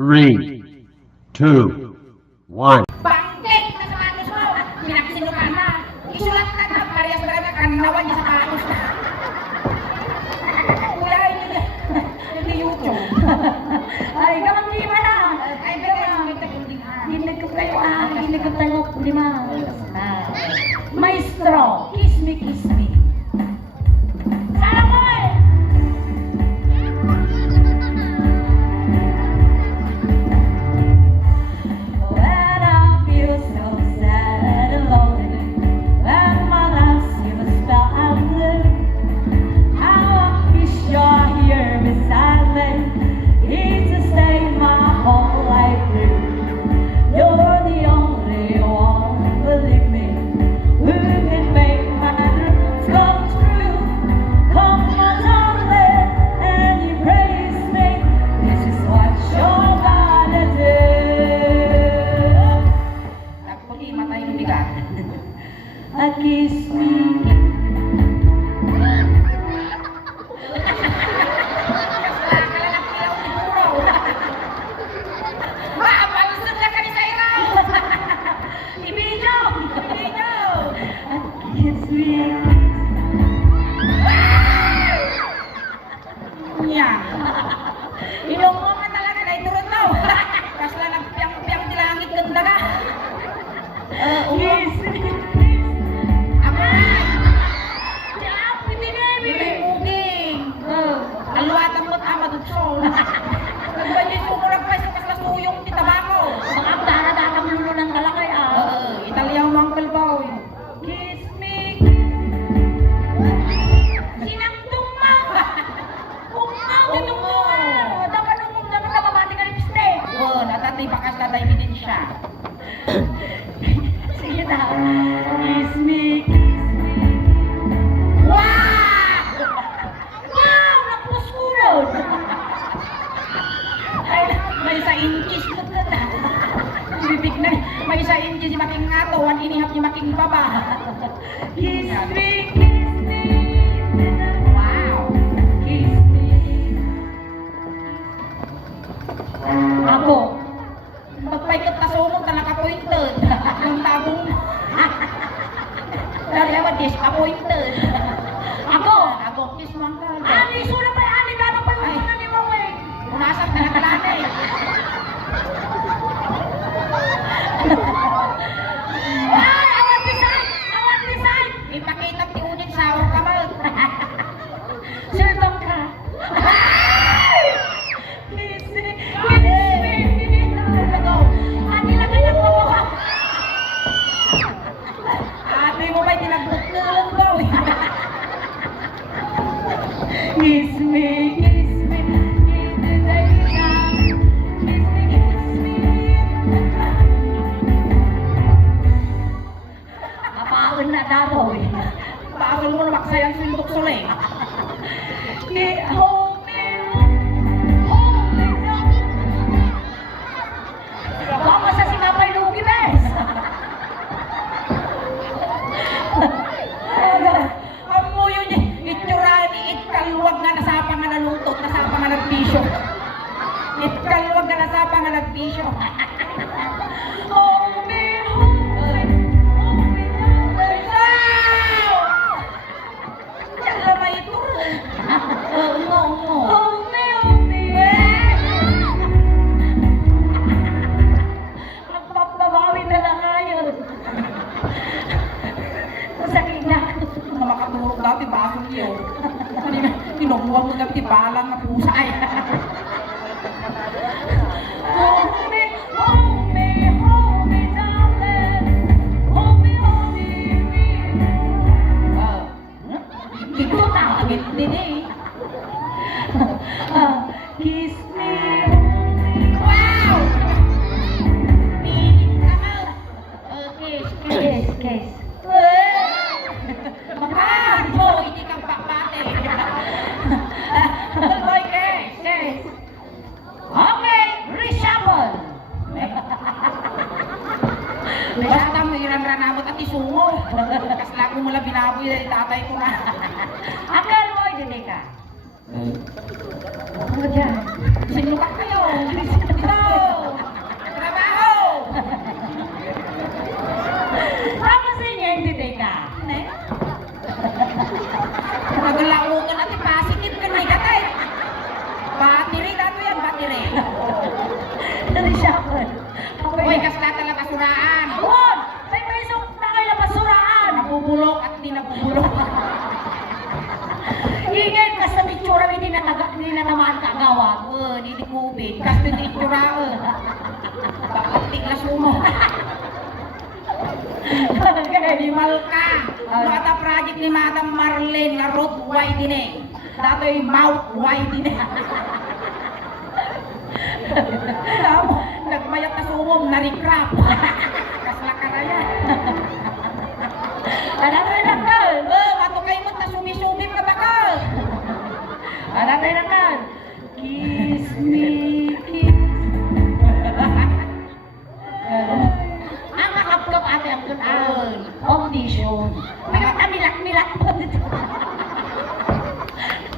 3, 2, 1. Bangkit na sa kanos mo! Pinakisinukan na! Isulat na na! Parehas na na kanawan niya sa kanos na! Kuya, hindi YouTube. Ay, gamang lima na. Ay, Ginag ko kayo ginag ko tayo lima. Maestro, kiss me, kiss me. Sana mo eh. When I feel so sad and lonely, when my life seems boundless, how I wish you're here beside me. Here to stay my whole life through. You're the only one, believe me, who can make my dreams come true. Come on, darling, and embrace me. This is what you're gonna do. Nagputi matay ng bigat. A kiss me. Kiss me. Ilong mo nga talaga na iturot daw. Kasla nagpiyang-piyang di langit ganda ka. Kiss me. Ako na! Diyan, hindi baby. Muging! Alwatan mo't amadot sol. Nagbanyin sumurag pa sa kaslas tuyong ti tabako. Baka dara-datang lulunan ka lang kaya. Italyaw mo ang kalbaw. Kiss me. Sinaktung mo. Kung tinungan. Dapat na mabati ka lipstick. Natatay bakas na tayo siya. Sige na. Kiss me. Wow! Wow! Napuskulod. Ay, may sa inches mo na na. Bibig na, may sa inches yung making nga to, one inihap yung making baba. Kiss me. Kiss me. Wow! Kiss me. Ako. Pagpaikot na sumong, talak-appointed. Yung tabong. Dalawa disappointed. Ako. Ako, kiss mo ang kalbo. Ani, suna pa ani. Gano'n pa yung suna ni Maweng. Umasak na naglanay. Ay, awan design! Awan design! Ipakita ti unin sa awang kamal. Sir Bangka. Kiss me. Kiss me. Ani lang ang nagpapawa. Ate mo ba'y tinagbot na lang daw? Kiss me. Kiss me. Kiss me. Kiss me. Kiss me. Kapaon na daw eh. Paasal mo na maksayang sundok soleng. Hold me. Hold me down. Baka sa sinapay lugi, bes. Ang muyo niya, itsura ni itkalwag na nasapa nga nalutot, nasapa nga nagbisyo. Itkalwag na nasapa nga nagbisyo. Hold me, hold me, hold me down. Wow! Diyan na may ito. Ngo. Hold me, hold me. Magpapabawi na lang ngayon. Masakit na. Na makatulog daw, tibasong yun. Kinukuha mo daw, tibalang na pusa ay. Hold me, hold me, hold me, darling. Hold me, Ito tawagin din eh. Kiss me, Wow! Piling ka mo. Kiss. kiss. Magkakaroon mo, hindi kang pakpate. Boy, kiss. Okay, reshuffle. Basta mo iran-ranamot at isungo. Kasla ko mula binaboy na itatay ko na. Akal mo, hindi ka. Ano dyan? Sinukat kayo. Ito. di nabubulong. Ingay ka sa bitsura, hindi na naman kagawag. Di kubit. Kasto di itsura. Bakit tigla sumo. Di malka. Mata project ni Madam Marlene nga road widening. Dato'y mouth widening. Nagmayat na sumom, narikrap. Kasla ka na yan. Anak na nakal! Matukay mo na sumisumim ka baka. Anak na nakal! Kiss me, kiss. Ang makapkap ate ang tunan. Audition. Milak-milak po dito.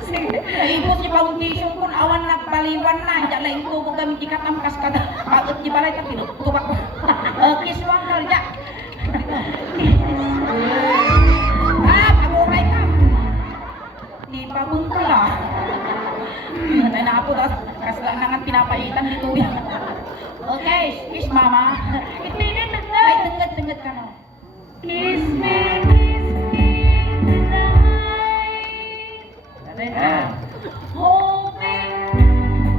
Sige. Naibos si foundation kun awan nagbaliwan na. Diyan lang ito kung gamit ikatamkas ka na. Bakit di balay ka tinutubak mo. Kiss one girl, ya. Paguray ka. Di pa mong pala. Nanay na ako daw. Kasla na nga pinapaitan dito yan. Okay, kiss mama. Itigil na nga. Ay, tengad ka na. Kiss me tonight. Hold me,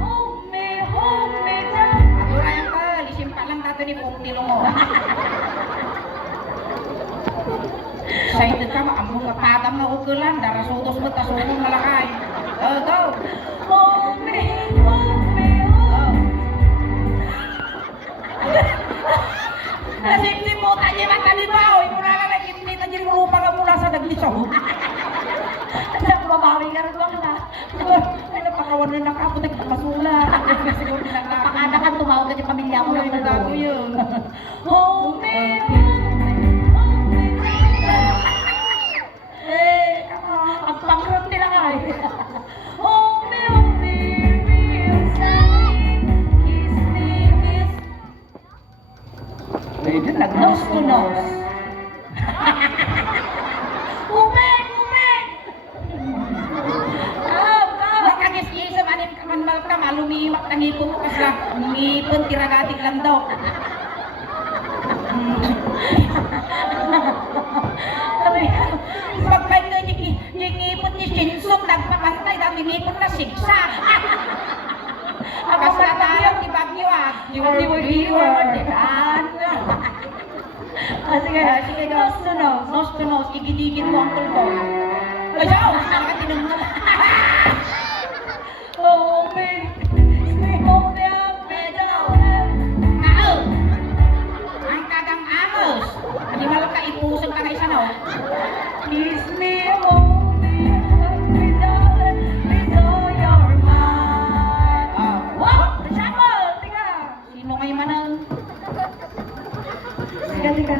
hold me, hold me down. Paguray ka. Lisim pa lang dato ni Pong Tilong mo. Excited ka, maambong kapatam na ukulan. Darasutos mo, tasunong malakay. Go! Hold me, hold me, hold me. Nasip-sip mo, tanya man talibaw. Mula na nakikita niyo yung rupa ka mula sa naglisaw. Anak, babawi ka rin lang na. Ay, napakawan na nakapot, nagpapasula. Siguro nilang Pakanakan, tumawag ka yung pamilya mo ng Bago yun. Hold me, hold me, ang pangkrot nila nga eh. Hold me, real time. Kiss me, kiss. Pwede, Nose to nose. Umeng, umeng! Makagis-isam, anim ka man malka, malumimak na ngipon mo kasi ngipon, tiragatig lang daw. Pagpag na yung ngipon ni Shinsong, nagpapantay, dami ngipon na sigsa. Kasi natayang ni Bagyo Di mo viewer. Sige, Sige, go. nose to nose. Nose to nose, igidikit mo ang tulpo. Ayaw! Nakakatinong na. Hold me, hold me up, me down. Kao! Ang kagang amos. Animal ka, ipusan ka na isa no? Kiss me, hold me, hug me, darling, with all your might. Wow! Shuffle! Tika! Sino kayo manang? Tika, tika.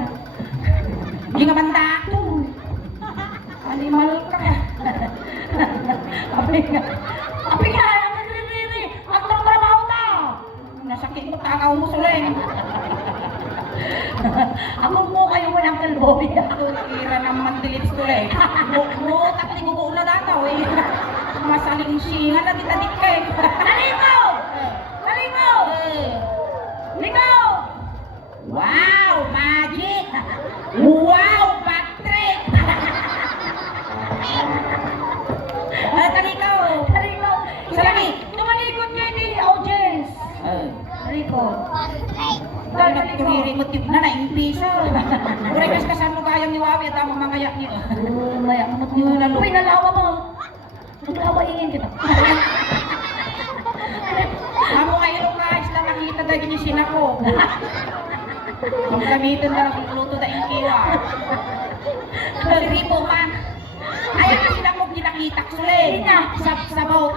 Hindi nga banda. Animal ka. Api nga. Api nga! Ang nagririri! Ang trabaho na! Nasakit mo, takaw mo suling. Ako mo kayo mo ng kalboy. Tira naman dilits tuloy. Mo, takli gugo na dataw eh. Masaling singa na ditadik ka eh. Naligo! Naligo! Ligo! Wow, magic! Wow, Patrick! Talikaw! Naligo! Salami! Tumalikod niya ni audience. Talikod. Nagturirimot yung na naimpisa. Uray kas kasano kayang ni Wawi at ang mga yak niyo. Maya mo Yung lalo. Uy, nalawa mo. Naglawa ingin kita. Amo kayo ka, isla makita dahil yung sinako. Ang gamitin na lang luto na ikiwa. Kasi ripo man. Ayaw na sinako ginakitak sulit. Sabaw.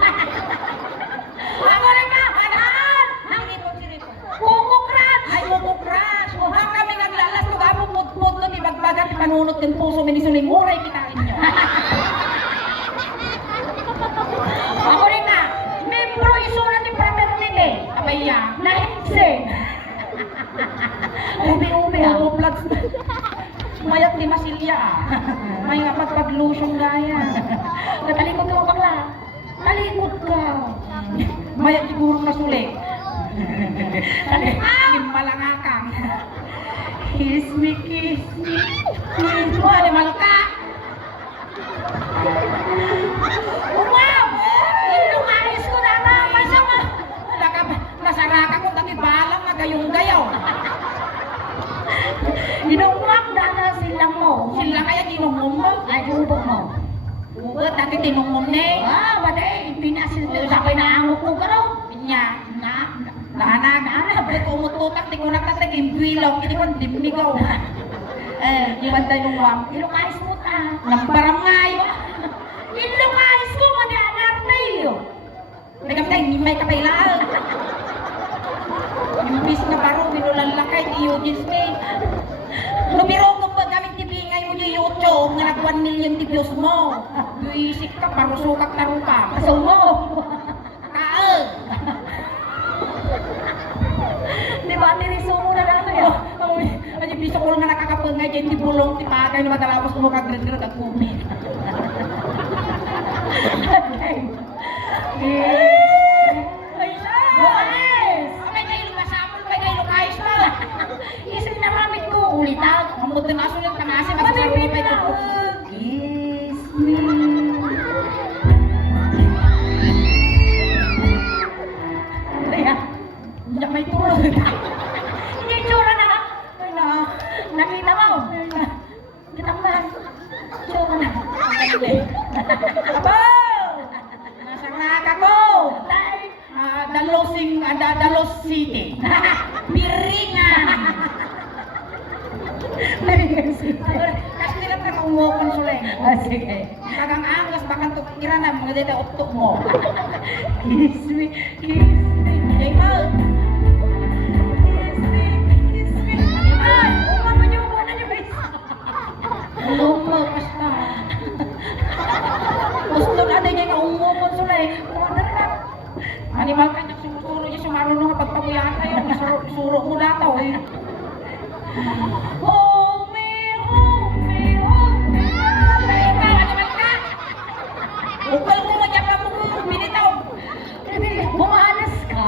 Ako rin na! Anaan! Ang ripo si ripo. Kukukrat! Ay, mumukras! Ang kami naglalas, kung put-put nun, ibagbagat, panunot ng puso, minisuling, muray kitain nyo. Ako rin na. Membro isulat ni Fraternity. Abaya. Nahinsing. Umi-umi ah. Uplats. Mayat di masilya. May nga pagpag-lotion gaya. Talikod ka bakla. Talikod ka. Mayat siguro na sulik. Malangakang. Kiss me, kiss me. Kiss mo, animal ka! Ugot, dati tinungmom ne. Ah, baday, pinasil sabay na angok ko karo. Nya, Na, nahanag, di ko umututak, di ko nakatag, imbilaw, hindi ko dimnigaw. Di ba tayo wam? ilokais mo ta. Nang barangay. Ilokais ko mo na anak na iyo. May kami tayo, may kapailaan. Imbis na baro, minulalakay, iyo Disney. Lumiro ko ba gamit tibingay mo yung YouTube, nga nag 1 million di views mo. Yuisik ka, parusukak na ruka. Aso mo. Kaag. Di ba, nirisumo na lang yun. Ano yung piso ko nga nakakapag nga dyan, di bulong, di pakay na matalapos mo kagred-gred at kumi. Ay, Bukalis! May kayo masapol, may kayo kayos mo. Isip na ramit ko, ulitag. Ang mutin na sulit ka nga kasi masasarili pa ito. Kiss me. Ayan. Hindi may tulog. Hindi tsura na. Ay na. Nakita mo. Kita mo na. Tsura na. Aba! Nasang nakako! Dalos City. Biringan! Kasi nila ka maungokon suleng. Ah, sige. Kagang angas, bakang tukiran na mga dito utok mo. Kiss me. Kiss me. Jay mo! Kiss me. Kiss me. Ay, umama niyo mo na niyo, guys. Lumo, basta. Gusto na din niya kaungokon suleng. Kumandar ka. Animal ka niya sumusuro niya sumarunong kapag paguyan tayo. Suro mo na to eh. Hold me, hold me, hold me. Ikaw, animal ka! Ukol mo madya pa mo binitaw. Bumalas ka.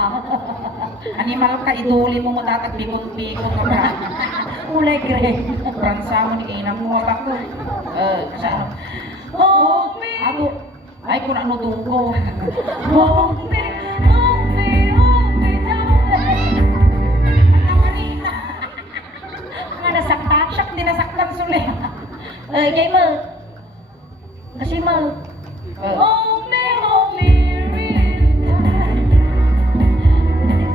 Animal ka, iduli mo matatag-bikot-bikot ka ba? Kulay gray. Pransa mo ni kainam mo ba ko? Sa ano? Hold me. Ako, ay kung ano tungko. Hold me, hold me, hold me, darling. Nga nasaktan. Siyak din nasaktan suli. Kay mo. Kasi mo. Hold me, real time.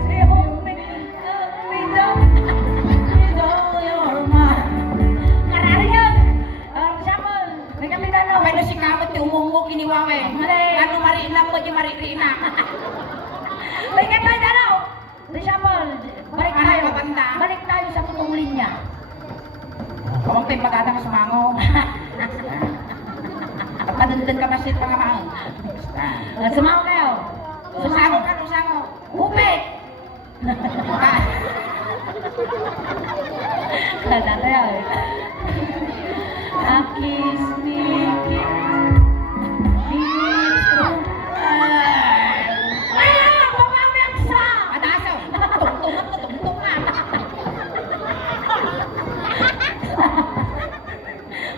Say hold me, with all your mind. Karari yan. Siya mo. May kami na Apay na si Kamot, yung umunggo kiniwawe. Mali. Ano mariinam mo, yung mariina. May kami na daw. Siya mo. Balik Ano tayo. ka banda? Balik tayo sa totoong linya. Kung tayo pagkata ka sumango. At padundan ka masit pa nga maang. Sumaw kayo. Susango ka, susango. Upit! Tata yun. Kiss me, kiss me. Ay, pamamiyang sa! Adasaw. Tungtungan ko, tungtungan.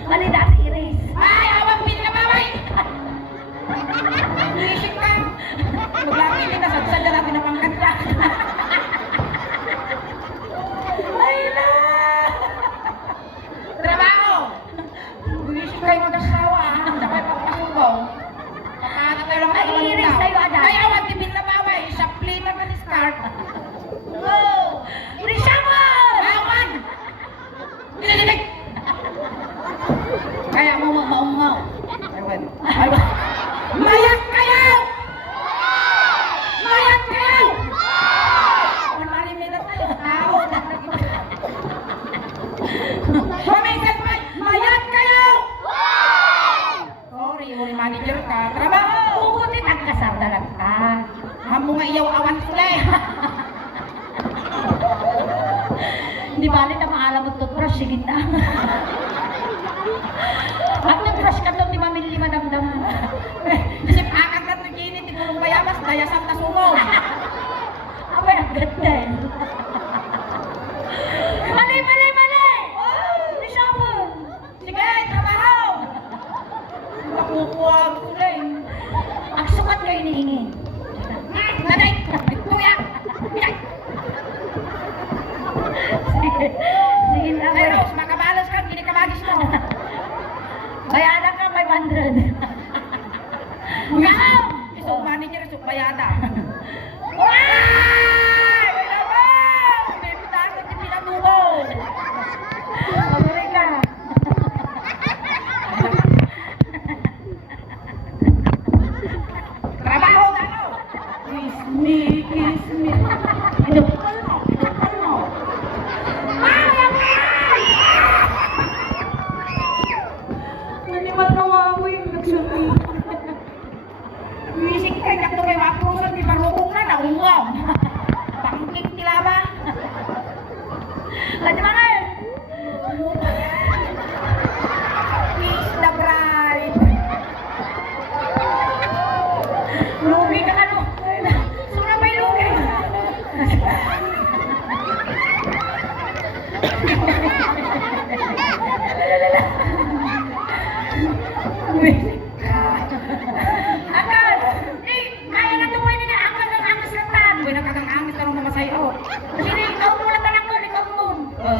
Mali dati erase. Ay, awang pinabaway. Isip ka. Maglaki din na sadya natin ang pangkanta. Ay na! Trabaho. Isip kayo mag-asawa. Sabay pagpasugaw. Pakata tayo lang Ay, iris tayo, Adan. Ay, awang pinabaway. Sapli na ka discard. Oh! Rishamon! Awan! Dinidinig! Kaya mo maungaw. Aywan. Aywan. Mayat kayo! Mayat kayo! Malimit na tayo. Tao. Pamisan pa! Mayat kayo! Sorry, uri manager ka. Trabaho! Pukutit ang kasar talaga. Hamo nga iyaw awan sila eh. Di ba na maalam mo toothbrush, sige na. At toothbrush ka doon, di ba may lima damdam? Isip akag na ito ginit, ikulong bayamas, dayasam na sumo. Abay, ang ganda eh. Mali, mali, mali! Rishamon! Sige, trabaho! Nakukuha ko rin. Ang sukat kayo niingin. Nanay! Tuya! Biyak! Sige, sige na. Ay, Rose, makabalas ka, hindi ka magis mo. Bayaran ka 500. Ngaw! Isok manager, isok bayada. Ay! Wala ba? Bibitagot yung pinatubol. Mabuhay ka. Trabaho ka, no? Kiss me, kiss me. Pinupal mo, pinupal mo. Nanimat na wawi, nagsulti. Wisik ka, kakto may wapusan, di marukong na, naungam. Pangking nila ba? Lagi banget. Kiss the bride. Lugi ka ano? Sura may lugi. Akal! Eh, kaya na tumoy na na akal ng angas lang tan. Uy, nakakang-angis ka nung mamasayo. Sige, ikaw mo lang tanak nun, ikaw mo.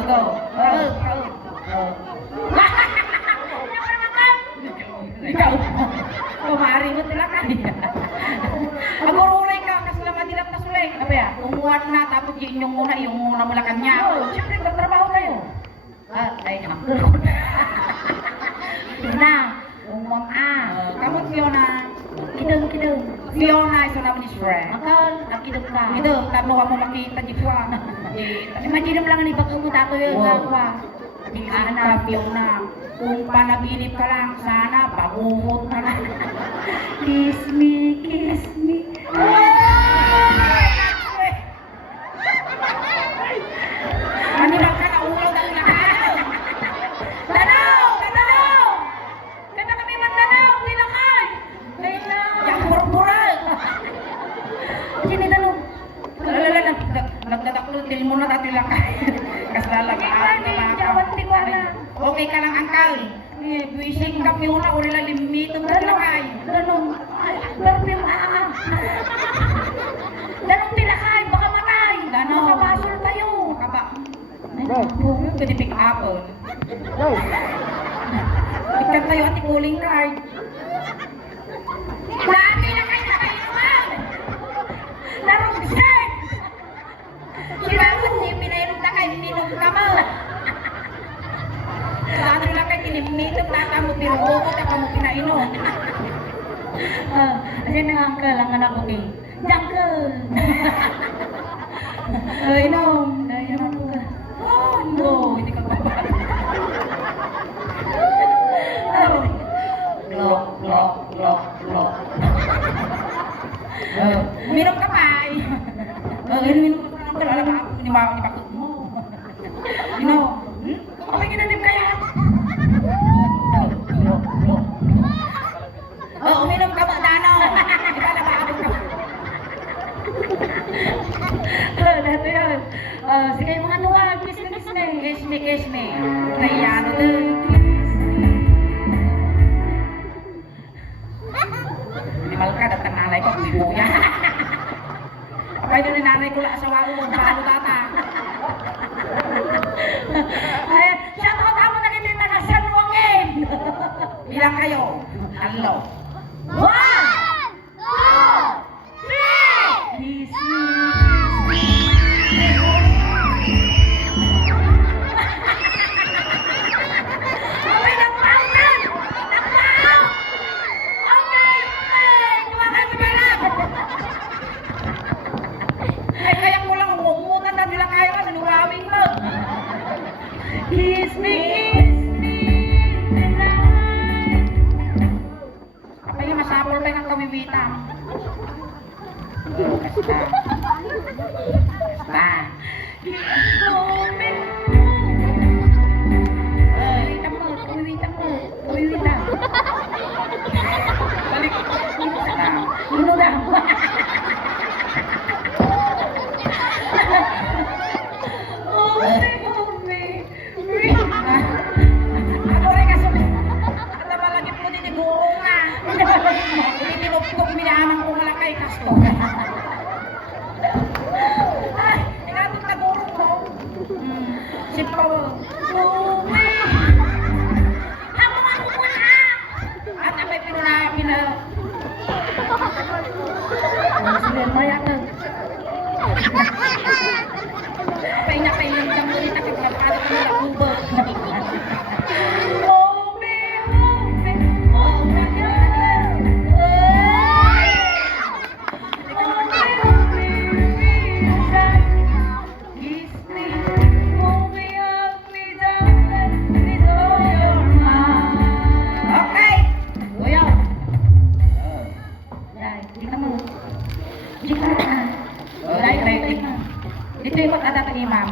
Go. Ikaw. Kumari mo tila ka. Mag-ururay ka, kasi naman nilang nasulay. Apa ya? Umuwan na, tapos yung muna mula kanya. Siyempre, magtrabaho kayo. Ay, nakakul ko na. Na, umum kamu Fiona. Kidung. Fiona, isa naman ni Shrek. Akal, nakidung ka. Ito, tano ka mo makita di ko. Imagine mo lang ni pagkumuta ko yung gagawa. Sana, Fiona. Kung panaginip ka lang, sana pagumot ka na. Kiss me, kiss me. Manilang ka na ulo ng lahat. Tanaw! Kaya kami magtanaw, nilakay. Yang burbural. Sini tanong. Nagdadaklong til mo na dati lakay. Kasi lalagay na Jawat di ko na. Okay ka lang, angkal. Buising kami una, urila limitong na lakay. Ganun. Perfume Ganun tilakay, baka matay. Ganun. Baka basol tayo. Kaba. Yung pwede pick up. Ikan tayo at calling card. Dami na kayo nakainuman! Larong set! Sinakot niyo, pinainom na kayo, ninom ka mo. Saan lang kayo, kinimitom na kamo, pinubukot na kamo pinainom. Kasi na uncle ang anak ko ni. Jungle! Inom. Inom ka. Oh, no, hindi ka pa. Glok. Minum ka pa. Minum ka pa. Alam mo, nibakot mo. Okay, ginanim kaya. Uminom ka ba, Dano? Iba na ba ka? Dito yan. Sige mga tuwag, kiss me. Kiss me. Naiano din. Minimal ka, datang nanay ko, hindi po yan. Apay doon ni nanay ko lang asawa ko, paano tata? Shout out ako na kita na San Joaquin. Bilang kayo. Hello. 1, 2, 3. Kiss me. Okay, nagpaunan! Nagpau! Okay! Tuwakan mo na lang! Ay, kaya mo lang umuutan na nila kayo kasi nuwawing mo. Kiss me tonight. Kapag yung masapol tayo ng kawibitang. Basta. Moment. Kawibitang mo. Kawibitang. Balik. Basta. Ano na? Ako rin kasi. At malagip ko din igurong na. Hindi tinuptok minamang ko malakay kasto. Ay, inatong tagurong ko. Si Paul. Uwi. Hamon ako na. At apay pinuna. Pahinga kayo yung kamulit na kagpapado ko na nagubo. Okay! Kuya! Right, right. Dito yung magtatata ni ma'am.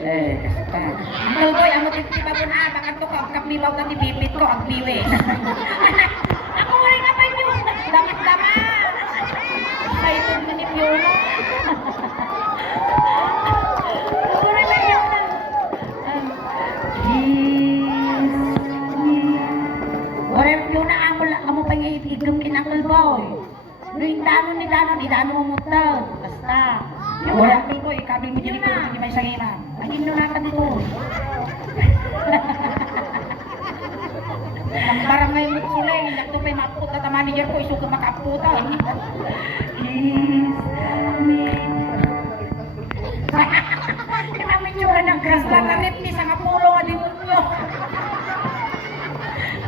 Kasi pa. Uncle boy, amo titiba ko na. Bakit to kaplibaw na tibipit ko ang biwis. Ako rin naman yung damit-dama. Ay, ito ganit yun. Ako rin naman yung Whatever yun na amo pa nga itigam kin Uncle boy. Pero yung dano mo mutag. Basta. Yung wala ko, ikabi mo dyan ito, hindi may sanginan. Maging nunatan dito. Ang barangay mo sila, hindi ko pa maputa ta manager ko, isuko makaputa. Kaya may tsura ng grass lang na lipis, ang apulo nga dito nyo.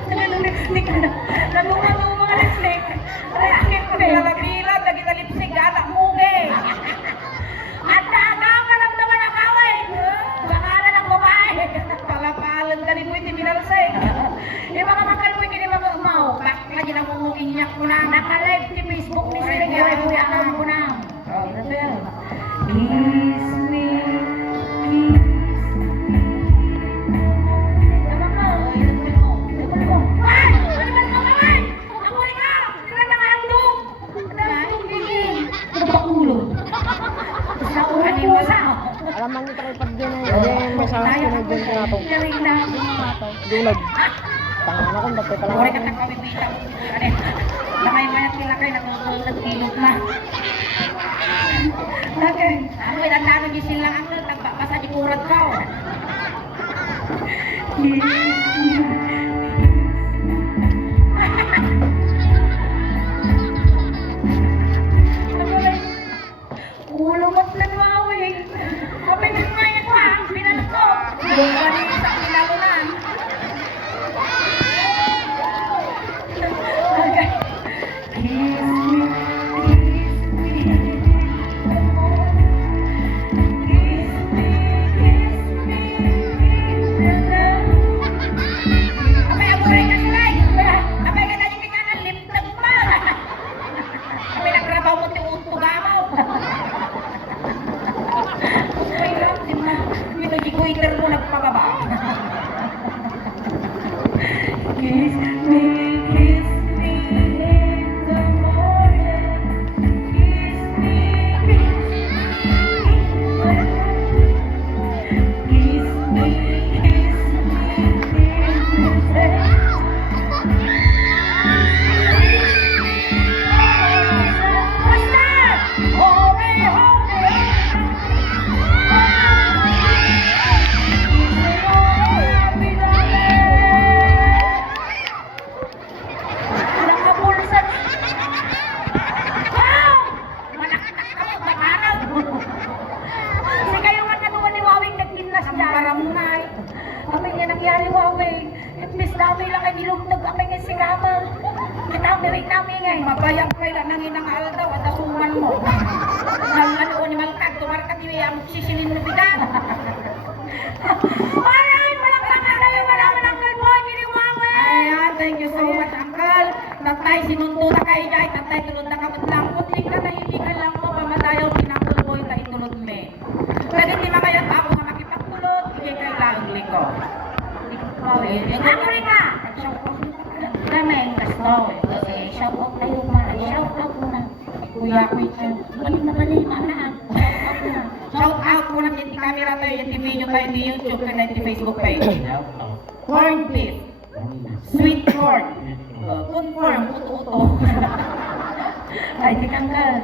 Ano nung lipstick na? Nalungan mga lipstick. Lipstick ko na. Lalabila, lagi na lipstick, anak muge. At naagawa lang naman ang kaway. Bangala ng babae. Palapalan ka rin mo, hindi minalsay. Yung mga makan mo, hindi mga umaw. Bakit lagi na mumukinyak mo na. Naka-live si Facebook ni Sir. Gawin mo yung account mo na. Oh, ito yan. Kiss me, kiss me. Tama ka. Ito mo. Ay! Ano ba ito kaway? Ang huli ka! Tingnan na nga ang dog. Ang dog, giging. Ano ba ulo? Alaman niyo tayo pag dyan ay may sahas ko na dyan ko na ito. Dunag. Tangana ko, dapay pala. Ore ka tang kawibita mo. Ano? Lamay-mayat nila kayo, nagkilot na. Okay. Ano, ilandano niyo silang ang basa di kurat ka. Ulungot na mawin. Kapag nagmayan ko ha, pinanap ko. Bukan niyo sa kinalunan. Okay. Kiss me, kiss me. Kiss me, kiss me. Apay, aburay ka sila. Apay, ka dali ka nga liptag pa. Apay, nagrabaw mo tiutugamaw. Pinag-equator mo nagpababa. Kiss me, kiss me in the morning. Kiss me, kiss me. Kiss me, kiss me in the day. What's that? Hore, hore. Nakapulsan. Wow! Manakatak ka mo, bakaraw. Kasi kayo nga nanuwan ni Wawing nagtinlas dyan. Para mo na eh. Kami nga nangyari, Wawing. At least dami lang ay nilugtog kami nga sinama. Kitamirin namin nga eh. Mabayang kayo lang nang inangal daw at asuman mo. Nang ano ni Malkag, tumarkat ni Wiyam, sisilin mo bigan. Alright, malakpakan na yung malaman ang kalboy, kini Wawing. Ayan, thank you so much, Uncle. Tatay, sinundo na kayo guys. Tatay, tulod na kapit lang. Putling ka na, hindi ka lang mo. Pamatayaw, pinapulboy, ta itulod me. Pero hindi makayat ako nga makipagpulot. Hindi kayo lang liko. Ako rin ka! Ramay, gasto. Kasi shout out tayo man. Shout out mo na. Kuya ko ito. Balik na balik, manahan. Shout out mo na. Hindi camera tayo. Hindi video tayo. Hindi YouTube. Kaya hindi Facebook page. Corn beef. Sweet corn. Confirm. Uto-uto. Ay, di kang ka.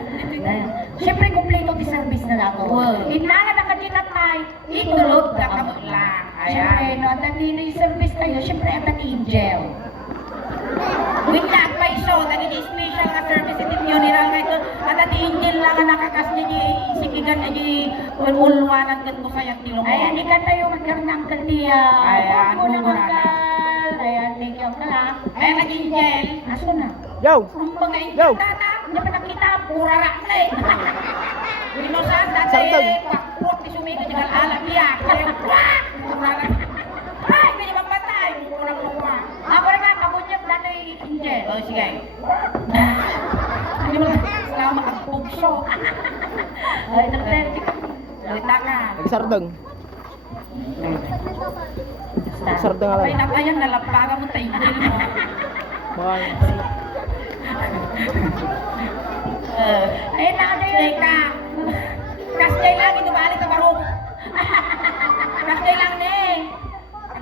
Siyempre, kumpleto di service na lang ako. Inala na kadinat tayo. Itulog na kamo lang. Siyempre, no, at nandito yung service tayo. Siyempre, at angel. Wait lang, pa iso. Naging special na service. Hindi funeral nga ito. At angel lang ang nakakas gan ay ululwanan gan ko sayang tilong. Ayan, hindi ka tayo magkaroon ng kaldiya. Ayan, Huwag mo na muna. magkal. Ayan, thank you ka. Ayan, naging gel. Aso na? Yo! Ang mga Yo! tata, hindi pa nakita, pura rak na eh. Binosan, dati, Sartog. pakpok, di sumito, jangan alam niya. Wah! Pura rak. Ay, hindi niya mamatay. Kurang lupa. Ako rin nga, kabunyap dati Angel. Oh, sige. Hindi mo lang, selamat makapugso. Ay, doktor. Salita ka. Nagsardong. Nagsardong Ay, alam. napayan, nalapaga mo tayo. Mukhang... Eh, nakajay ka. Kasjay lang, ito ba alit na barong? Kasjay lang ni.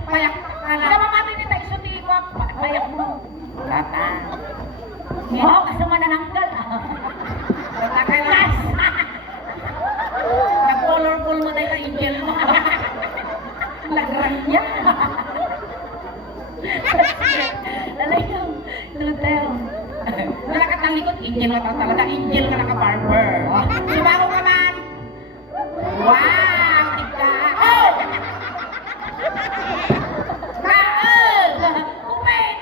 Payak ka lang. Ano mamami ni tayo sa tiwak? Bayak mo. Tata. Oo, kasi manananggal. Tata ka lang. Nag-colorful mo tayo sa angel mo. Lagrang niya. Lalay ko. Tulog tayo. Wala ka talikod, angel ka talaga. Angel ka naka-barber. Sumago ka man. Wow! Tika! Oh! Umen!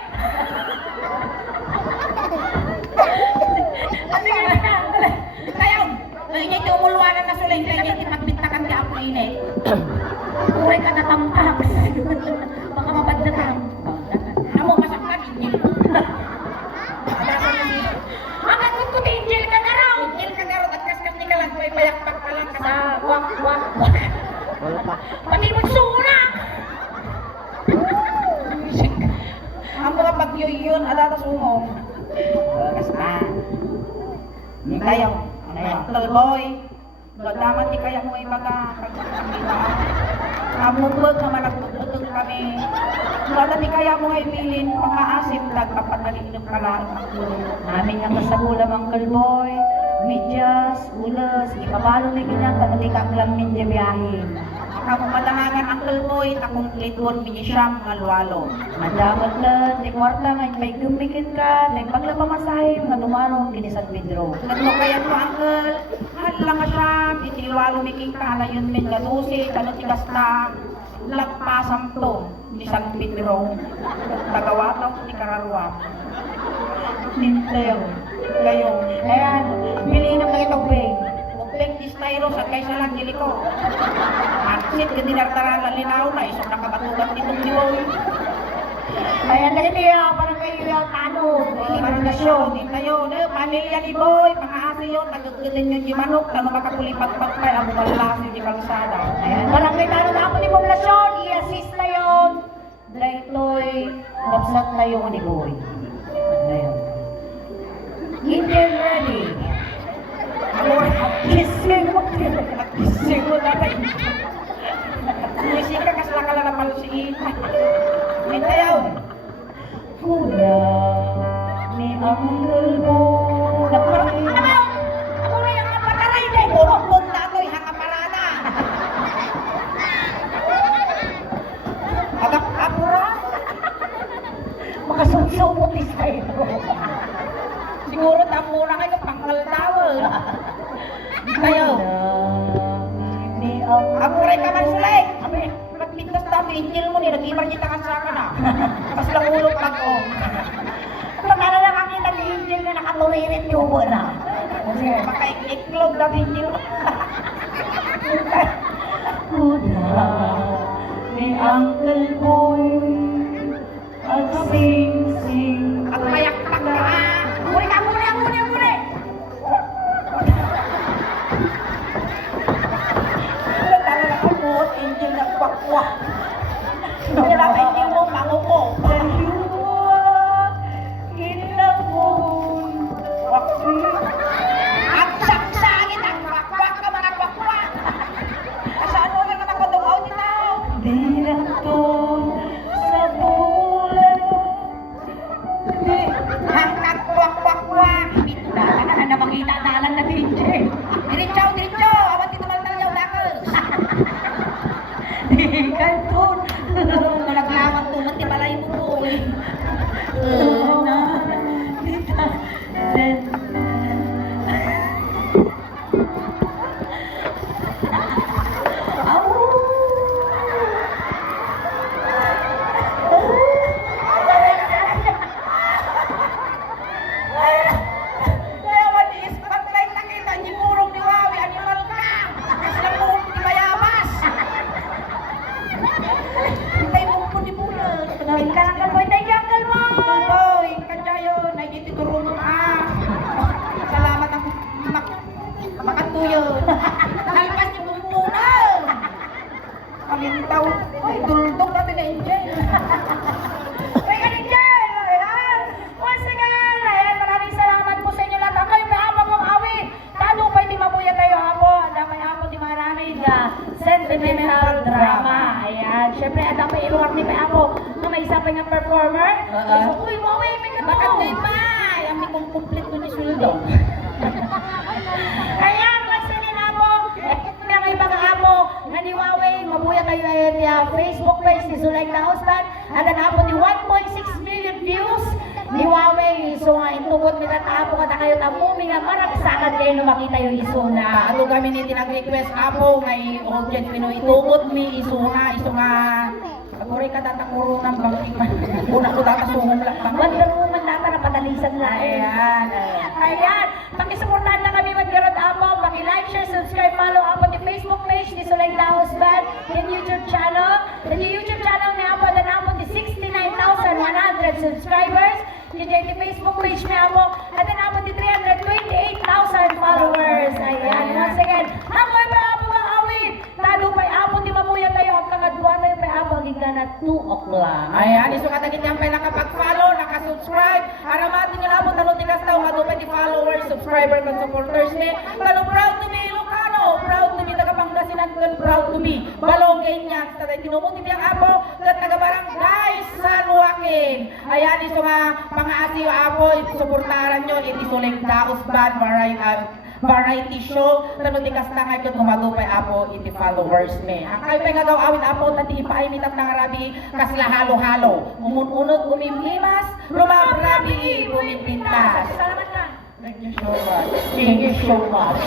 Tayo! Lagi niya umulwanan na sulay. Lagi niya magbintakan ka ako init. Uray ka natampak. Baka mabad na tam. Amo, masaktan, angel. Ang kukuti Angel ka na raw. Angel ka garo, at kaskas ni ka lang. Payakpak pa lang. Sa wak. Wala pa. Pati mo suna. Ang mga bagyo yun, adatas umong. Basta. Hindi kayo. Mental boy. Daman di kaya mo ibaga. Pagkakita. Amubog naman nagpuputog kami. Wala di kaya mo ngayon bilin. Pang-aasim, nagpapadalin ng kalaan. Namin yung kasagulam ang kalboy. Medyas, ulas, ipapalo na ganyan, tagalikang lamin niya biyahin. Ako madalangan ang kalboy, takumplit won minisiyam ngalwalo. Madamat lang, di kwarta nga, may gumikin ka, may paglapamasahin, nga dumano, kini San Pedro. Nagno kaya to uncle. Mahal lang ka siya. Itilwalo miking kalayon min galusi. Kano tigasta. Lagpasam to. Ni San Pedro. Tagawataw ni Kararwa. Nintayo. Kayo. Ayan, bilinom na itong big. Mugpeng distairo sa kaysa lang niliko. Aksit ka dinartaran lalinaw na isang nakabatugan nitong liwoy. Ayan, kasi niya, parang kayo yung tanong. Ibarnasyon, tayo, pamilya ni Boy, pangaasa yun, nagagulin yun yung manok, tano makapulipat-pat pa, ang malasi di kalsada. Ayan, parang may tanong na ako ni populasyon, i-assist na yun. Dahito'y, kapsat na yung ni Boy. Ayan. Indian ready. Gising mo. Gising mo natin. Gising ka, kasla ka lang naman si Ina. Tayo. Kuna ni Uncle Bo. Ako rin ang napataray na ito. Purong na ito, ihang aparada. Agap-apura. Makasumsumotis na ito. Siguro tamura kayo, pangkal tawel. Tayo. Ni Uncle Ako rin ka man sulay. Nagpintas tayo, injil mo ni, nag-ibar niya takasya ka na. Mas lang ulo pag-o. Pagkala lang kami nag-angel na nakaturirit yung ubo na. Kasi, Maka-iklog na injil. Kuna ni Uncle Boy at sing-sing. At mayak-pak ka. Muli ka, muli! Tala na ka po, injil na kwak-kwak. Hindi na injil mo, manguko. At saksangin ang kwak-kwak ka, mga kwak performer. So, uy, Wawe, may ka Bakit di ba? Ang may kong complete ko ni Suldo. Kaya, kasi nila mo, na may mga amo, nga ni Huawei, mabuya kayo ay Facebook page ni Zulay na Husband, at ang apo ni 1.6 million views ni Huawei. So nga, intugot nila taapo ka na kayo tamumi nga maragsakan kayo na makita yung isuna. Ano kami ni tinag-request apo ngay audience pino itugot mi isuna Agore ka tatakuro ng bangking man. Una ko tatasungong lang bang. Wonder Woman nata na padalisan na. Ayan. Ayan, pakisuportahan na kami magkaroon amo, paki-like, share, subscribe, follow apo ni Facebook page ni Zulay na Husband, yung YouTube channel. Yung YouTube channel ni apo, dan apo ni 69,100 subscribers. Yung Facebook page ni apo, at dan apo ni 328,000 followers. Ayan, once again, amoy pa apo mga awit. Tado pa apo di mamuya tayo, ang kakadwa tayo pa apo, hingga na 2 o'clock. Ayan, iso katagit yan pa nakapag-follow, nakasubscribe. Aramating nga labot, talo tikas daw, matupad di followers, subscriber, kan supporters ni. Talo proud to be Ilocano, proud to be Tagapangasinan, proud to be Balongay niya. Sa tayo tinumuti biyang apo, kat taga-barangay San Joaquin. Ayan, iso nga, pang-aasiyo apo, suportaran nyo, iti Zulay na Husband, variety show, talo tikas na ngayon kumadupay apo, iti followers me. Ang kayo pa nga daw awit apo, tati ipaay mitang nangarabi, kasla halo-halo. Umununod, umimlimas, lumabrabi, umipintas. Salamat ka. Thank you so much. Thank you so much.